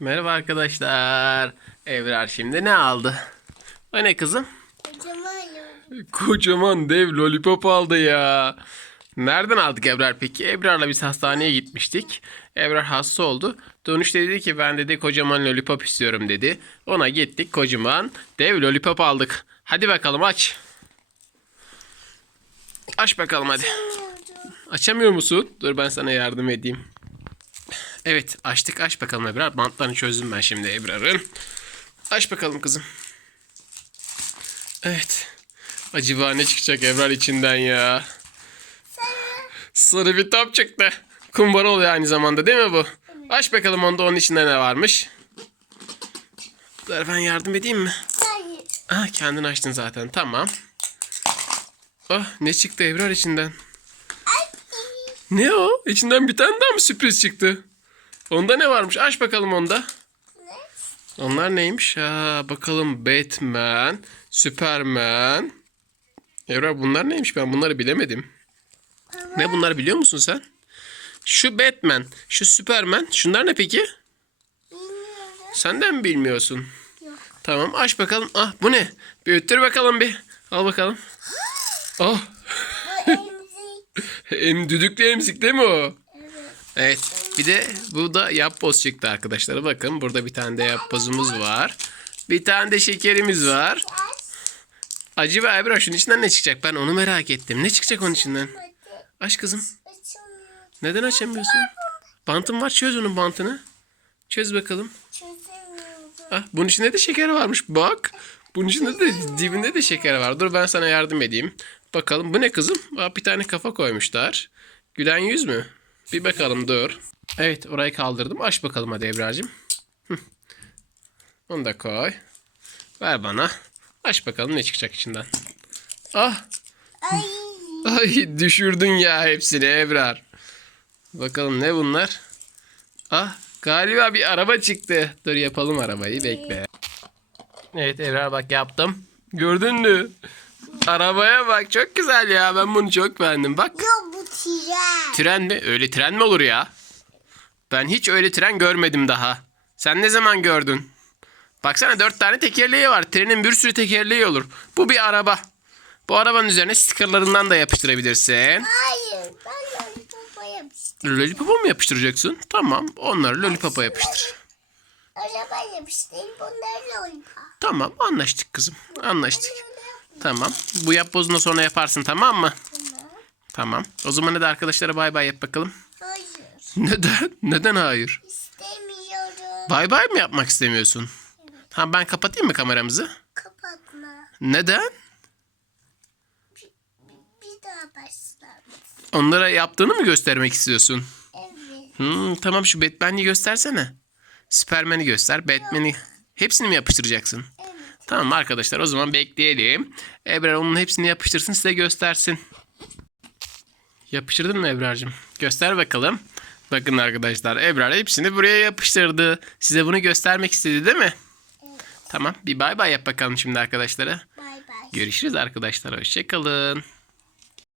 Merhaba arkadaşlar. Evrar şimdi ne aldı? O ne kızım? Kocaman. Kocaman dev lollipop aldı ya. Nereden aldık Ebrar peki? Ebrar'la biz hastaneye gitmiştik. Ebrar hasta oldu. Dönüşte dedi ki ben dedi kocaman lollipop istiyorum dedi. Ona gittik kocaman dev lollipop aldık. Hadi bakalım aç. Aç bakalım hadi. Açamıyor musun? Dur ben sana yardım edeyim. Evet açtık aç bakalım Ebrar. Bantlarını çözdüm ben şimdi Ebrar'ın. Aç bakalım kızım. Evet. Acaba ne çıkacak Ebrar içinden ya? Sarı bir top çıktı. Kumbara oluyor aynı zamanda değil mi bu? Aç bakalım onda onun içinde ne varmış. Dur ben yardım edeyim mi? Hayır. Ah kendin açtın zaten tamam. Ah ne çıktı Ebrar içinden? Ay. Ne o? İçinden bir tane daha mı sürpriz çıktı? Onda ne varmış? Aç bakalım onda. Onlar neymiş? Ha, bakalım Batman, Superman. Ebrar bunlar neymiş? Ben bunları bilemedim. Ne bunlar biliyor musun sen? Şu Batman, şu Superman. Şunlar ne peki? Sen de mi bilmiyorsun? Yok. Tamam aç bakalım. Ah bu ne? Bir öttür bakalım bir. Al bakalım. Oh Bu emzik. em, düdüklü emzik değil mi o? Evet. Evet. Bir de bu da yapboz çıktı arkadaşlar. Bakın burada bir tane de yapbozumuz var. Bir tane de şekerimiz var. Acı ve şunun içinden ne çıkacak? Ben onu merak ettim. Ne çıkacak onun içinden? Aç kızım. Neden açamıyorsun? Bantın var. Çöz onun bantını. Çöz bakalım. Ah, bunun içinde de şeker varmış. Bak. Bunun içinde de dibinde de şeker var. Dur ben sana yardım edeyim. Bakalım bu ne kızım? Aa, bir tane kafa koymuşlar. Gülen yüz mü? Bir bakalım dur. Evet orayı kaldırdım. Aç bakalım hadi Ebrar'cığım. Hı. Onu da koy. Ver bana. Aç bakalım ne çıkacak içinden. Ah. Ay. Ay düşürdün ya hepsini Ebrar. Bakalım ne bunlar? Ah galiba bir araba çıktı. Dur yapalım arabayı bekle. Evet Ebrar bak yaptım. Gördün mü? Arabaya bak çok güzel ya ben bunu çok beğendim. Bak Yok bu tren. tren mi? Öyle tren mi olur ya? Ben hiç öyle tren görmedim daha. Sen ne zaman gördün? Baksana dört tane tekerleği var. Trenin bir sürü tekerleği olur. Bu bir araba. Bu arabanın üzerine stikerlarından da yapıştırabilirsin. Hayır. Ben lollipopa yapıştım. Lollipop'a mı yapıştıracaksın? Tamam. Onları lollipop'a yapıştır. Araba yapıştım. Bunlar lollipop. Tamam. Anlaştık kızım. Anlaştık. Tamam. Bu yapbozunu sonra yaparsın tamam mı? Tamam. Tamam. O zaman hadi arkadaşlara bay bay yap bakalım. Neden? Neden hayır? İstemiyorum. Bay bay mı yapmak istemiyorsun? Tamam ben kapatayım mı kameramızı? Kapatma. Neden? Bir, bir daha başlar. Onlara yaptığını mı göstermek istiyorsun? Evet. Hmm, tamam şu Batman'i göstersene. Superman'i göster. Batman'i hepsini mi yapıştıracaksın? Evet. Tamam arkadaşlar o zaman bekleyelim. Ebrar onun hepsini yapıştırsın size göstersin. Yapıştırdın mı Ebrar'cığım? Göster bakalım. Bakın arkadaşlar Ebrar hepsini buraya yapıştırdı. Size bunu göstermek istedi değil mi? Evet. Tamam bir bay bay yap bakalım şimdi arkadaşlara. Bay bay. Görüşürüz arkadaşlar. Hoşçakalın.